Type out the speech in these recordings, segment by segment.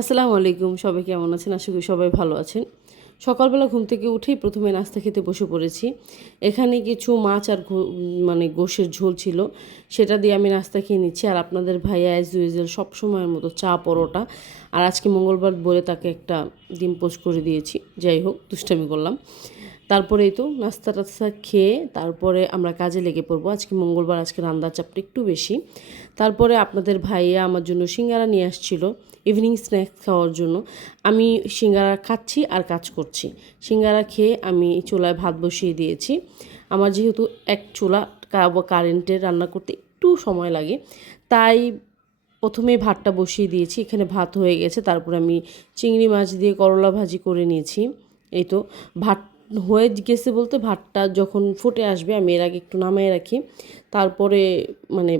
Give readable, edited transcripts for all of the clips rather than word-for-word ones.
আসসালামু আলাইকুম, সবাই কেমন আছেন? আশা করি সবাই ভালো আছেন। সকালবেলা ঘুম থেকে উঠেই প্রথমে নাস্তা খেতে বসে পড়েছি। এখানে কিছু মাছ আর মানে গোশের ঝোল ছিল, সেটা দিয়ে আমি নাস্তা খেয়ে নিচ্ছি। আর আপনাদের ভাইয়া অ্যাজ ইউজুয়াল সবসময়ের মতো চা পরোটা, আর আজকে মঙ্গলবার বলে তাকে একটা ডিম পোস্ট করে দিয়েছি। যাই হোক, দুষ্টামি করলাম। তারপরেই তো নাস্তা টাস্তা খেয়ে তারপরে আমরা কাজে লেগে পড়বো। আজকে মঙ্গলবার, আজকে রান্নার চাপটা একটু বেশি। তারপরে আপনাদের ভাইয়া আমার জন্য সিঙ্গারা নিয়ে আসছিল ইভিনিং স্ন্যাক্স খাওয়ার জন্য। আমি সিঙ্গারা খাচ্ছি আর কাজ করছি। সিঙ্গারা খেয়ে আমি চুলায় ভাত বসিয়ে দিয়েছি। আমার যেহেতু এক চুলা কারেন্টে রান্না করতে একটু সময় লাগে, তাই প্রথমেই ভাতটা বসিয়ে দিয়েছি। এখানে ভাত হয়ে গেছে, তারপরে আমি চিংড়ি মাছ দিয়ে করলা ভাজি করে নিয়েছি। এই তো ভাত হয়ে গেছে বলতে, ভাতটা যখন ফুটে আসবে আমি এর আগে একটু নামিয়ে রাখি, তারপরে মানে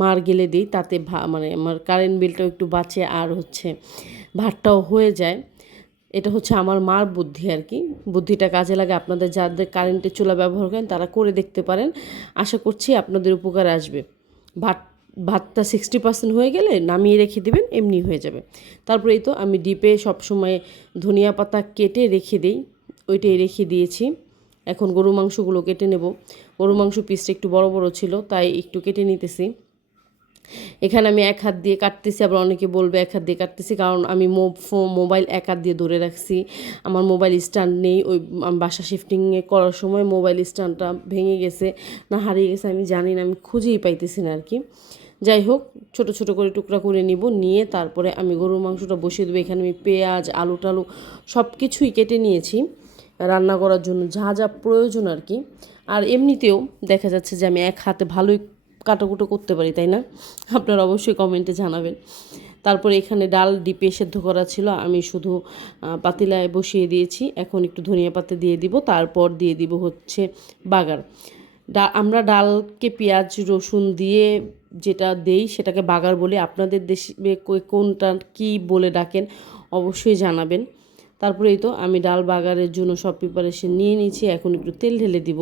মার গেলে দিই, তাতে মানে আমার কারেন্ট বিলটাও একটু বাঁচে, আর হচ্ছে ভাতটাও হয়ে যায়। এটা হচ্ছে আমার মার বুদ্ধি আর কি। বুদ্ধিটা কাজে লাগে। আপনাদের যাদের কারেন্টের চুলা ব্যবহার করেন তারা করে দেখতে পারেন, আশা করছি আপনাদের উপকারে আসবে। ভাতটা 60% হয়ে গেলে নামিয়ে রেখে দেবেন, এমনি হয়ে যাবে। তারপরে এই তো আমি ডিপে সবসময় ধনিয়া পাতা কেটে রেখে দিই, ওইটাই রেখে দিয়েছি। এখন গরু মাংসগুলো কেটে নেব। গরু মাংস পিসটা একটু বড় বড় ছিল, তাই একটু কেটে নিতেছি। এখানে আমি এক হাত দিয়ে কাটতেছি, আবার অনেকে বলবে এক হাত দিয়ে কাটতেছি, কারণ আমি মোবাইল এক হাত দিয়ে ধরে রাখছি। আমার মোবাইল স্ট্যান্ড নেই। ওই বাসা শিফটিংয়ে করার সময় মোবাইল স্ট্যান্ডটা ভেঙে গেছে না হারিয়ে গেছে আমি জানি না, আমি খুঁজেই পাইতেছি না আর কি। যাই হোক, ছোট ছোট করে টুকরা করে নিব, নিয়ে তারপরে আমি গরুর মাংসটা বসিয়ে দেবো। এখানে আমি পেঁয়াজ, আলু টালু সব কিছুই কেটে নিয়েছি রান্না করার জন্য যা যা প্রয়োজন আর কি। আর এমনিতেও দেখা যাচ্ছে যে আমি এক হাতে ভালোই কাটাকুটো করতে পারি, তাই না? আপনারা অবশ্যই কমেন্টে জানাবেন। তারপরে এখানে ডাল ডিপে সেদ্ধ করা ছিল, আমি শুধু পাতিলায় বসিয়ে দিয়েছি। এখন একটু ধনিয়া পাতা দিয়ে দিব, তারপর দিয়ে দিব হচ্ছে বাগার। আমরা ডালকে পেঁয়াজ রসুন দিয়ে যেটা দেই সেটাকে বাগার বলি। আপনাদের দেশে কোনটা কি বলে ডাকেন অবশ্যই জানাবেন। তারপরে এই তো আমি ডাল বাগারের জন্য সব প্রিপারেশন নিয়ে নিয়েছি। এখন একটু তেল ঢেলে দিব।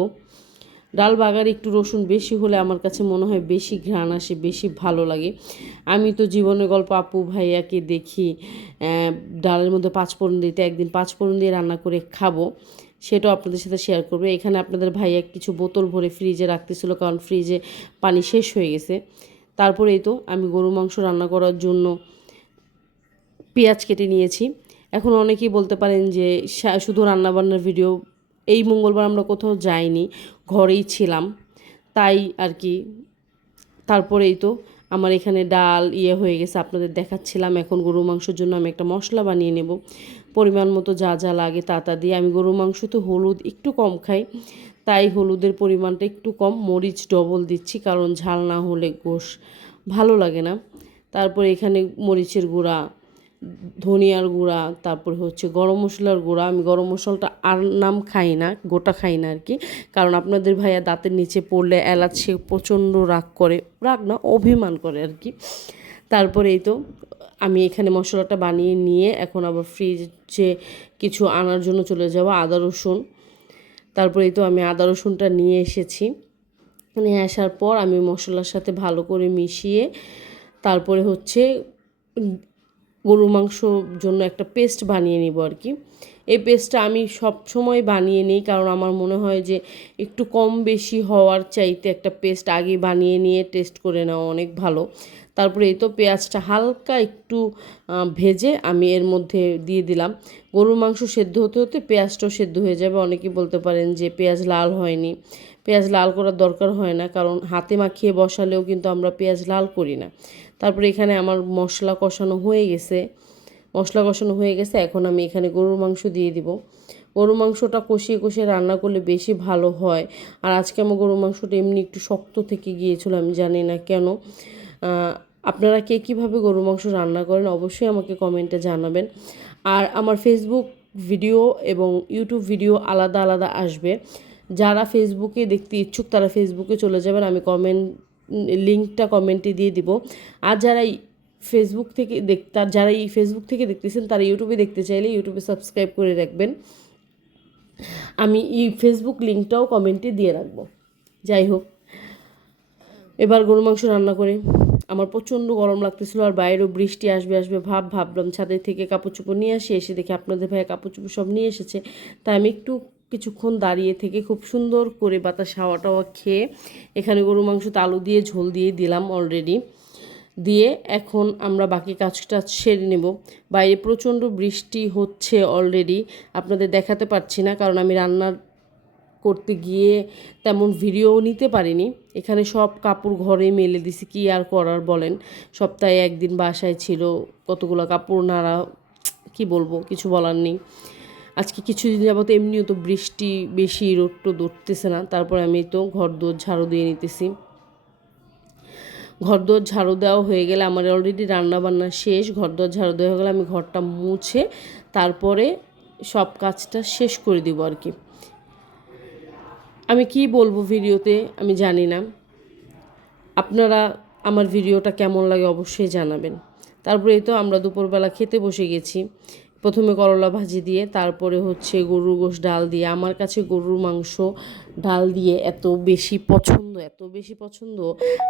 ডাল বাগারে একটু রসুন বেশি হলে আমার কাছে মনে হয় বেশি ঘ্রাণ আসে, বেশি ভালো লাগে। আমি তো জীবনের গল্প আপু ভাইয়াকে দেখি ডালের মধ্যে পাঁচফোড়ন দিতে, একদিন পাঁচফোড়ন দিয়ে রান্না করে খাবো, সেটাও আপনাদের সাথে শেয়ার করবো। এখানে আপনাদের ভাইয়া কিছু বোতল ভরে ফ্রিজে রাখতেছিল, কারণ ফ্রিজে পানি শেষ হয়ে গেছে। তারপরেই তো আমি গরু মাংস রান্না করার জন্য পেঁয়াজ কেটে নিয়েছি। এখন অনেকেই বলতে পারেন যে শুধু রান্নাবান্নার ভিডিও, এই মঙ্গলবার আমরা কোথাও যাইনি, ঘরেই ছিলাম, তাই আর কি। তারপরেই তো আমার এখানে ডাল হয়ে গেছে, আপনাদের দেখাচ্ছিলাম। এখন গরু মাংসের জন্য আমি একটা মশলা বানিয়ে নেব। পরিমাণ মতো যা যা লাগে তা দিয়ে, আমি গরু মাংস তো হলুদ একটু কম খাই, তাই হলুদের পরিমাণটা একটু কম, মরিচ ডবল দিচ্ছি, কারণ ঝাল না হলে গোশ ভালো লাগে না। তারপরে এখানে মরিচের গুঁড়া, ধনিয়ার গুঁড়া, তারপর হচ্ছে গরম মশলার গুঁড়া। আমি গরম মশলাটা আর নাম খাই না, গোটা খাই না আর কি, কারণ আপনাদের ভাইয়া দাঁতের নিচে পড়লে এলাচ সে প্রচণ্ড রাগ করে, রাগ না অভিমান করে আর কি। তারপরে এই তো আমি এখানে মশলাটা বানিয়ে নিয়ে এখন আবার ফ্রিজে কিছু আনার জন্য চলে যাব, আদা রসুন। তারপরেই তো আমি আদা রসুনটা নিয়ে এসেছি। নিয়ে আসার পর আমি মশলার সাথে ভালো করে মিশিয়ে তারপরে হচ্ছে গরু মাংসর জন্য একটা পেস্ট বানিয়ে নিব আর কি। এই পেস্টটা আমি সব সময় বানিয়ে নিই, কারণ আমার মনে হয় যে একটু কম বেশি হওয়ার চাইতে একটা পেস্ট আগে বানিয়ে নিয়ে টেস্ট করে নেওয়া অনেক ভালো। তারপরে এই তো পেঁয়াজটা হালকা একটু ভেজে আমি এর মধ্যে দিয়ে দিলাম। গরুর মাংস সেদ্ধ হতে হতে পেঁয়াজটাও সেদ্ধ হয়ে যাবে। অনেকেই বলতে পারেন যে পেঁয়াজ লাল হয়নি। পেঁয়াজ লাল করার দরকার হয় না, কারণ হাতে মাখিয়ে বসালেও কিন্তু আমরা পেঁয়াজ লাল করি না। তারপরে এখানে আমার মশলা কষানো হয়ে গেছে। এখন আমি এখানে গরুর মাংস দিয়ে দিব। গরুর মাংসটা কষিয়ে কষিয়ে রান্না করলে বেশি ভালো হয়। আর আজকে আমার গরুর মাংসটা এমনি একটু শক্ত থেকে গিয়েছিল, আমি জানি না কেন। আপনারা কে কীভাবে গরুর মাংস রান্না করেন অবশ্যই আমাকে কমেন্টে জানাবেন। আর আমার ফেসবুক ভিডিও এবং ইউটিউব ভিডিও আলাদা আলাদা আসবে। যারা ফেসবুকে দেখতে ইচ্ছুক তারা ফেসবুকে চলে যাবেন, আমি লিঙ্কটা কমেন্টে দিয়ে দিব। আর যারা এই ফেসবুক থেকে দেখতেছেন তারা ইউটিউবে দেখতে চাইলে ইউটিউবে সাবস্ক্রাইব করে রাখবেন। আমি এই ফেসবুক লিঙ্কটাও কমেন্টে দিয়ে রাখবো। যাই হোক, এবার গরু মাংস রান্না করে আমার প্রচণ্ড গরম লাগতেছিল, আর বাইরেও বৃষ্টি আসবে আসবে ভাবলাম ছাদের থেকে কাপড় চোপড় নিয়ে আসি। এসে দেখি আপনাদের ভাইয়া কাপড় চোপড় সব নিয়ে এসেছে। তাই আমি একটু কিছুক্ষণ দাঁড়িয়ে থেকে খুব সুন্দর করে বাতাস হাওয়া টাওয়া খেয়ে এখানে গরু মাংস আলু দিয়ে ঝোল দিয়ে দিলাম অলরেডি। দিয়ে এখন আমরা বাকি কাজটা সেরে নেব। বাইরে প্রচণ্ড বৃষ্টি হচ্ছে অলরেডি, আপনাদের দেখাতে পারছি না কারণ আমি রান্নার করতে গিয়ে তেমন ভিডিও নিতে পারিনি। এখানে সব কাপড় ঘরে মেলে দিছি, কি আর করার বলেন। সপ্তাহে একদিন বাসায় ছিল, কতগুলো কাপড় নাড়া, কি বলবো, কিছু বলার নেই। আজকে কিছুদিন যাবত এমনিও তো বৃষ্টি বেশি, রোদ টোদ উঠতেছে না, তারপরে আমি তো ঘর দোর ঝাড়ু দিয়ে নিতেছি। ঘর দোর ঝাড়ু দেওয়া হয়ে গেলে আমার অলরেডি রান্না বান্না শেষ। ঘর দোর ঝাড়ু দেওয়া হয়ে গেলে আমি ঘরটা মুছে তারপরে সব কাজটা শেষ করে দিব আর কি। আমি কি বলবো ভিডিওতে আমি জানি না, আপনারা আমার ভিডিওটা কেমন লাগে অবশ্যই জানাবেন। তারপরে তো আমরা দুপুরবেলা খেতে বসে গেছি। প্রথমে করলা ভাজি দিয়ে, তারপরে হচ্ছে গরুর গোশ ডাল দিয়ে। আমার কাছে গরুর মাংস ডাল দিয়ে এত বেশি পছন্দ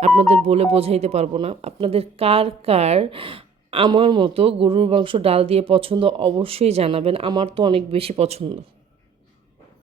আপনাদের বলে বোঝাইতে পারবো না। আপনাদের কার কার আমার মতো গরুর মাংস ডাল দিয়ে পছন্দ অবশ্যই জানাবেন, আমার তো অনেক বেশি পছন্দ।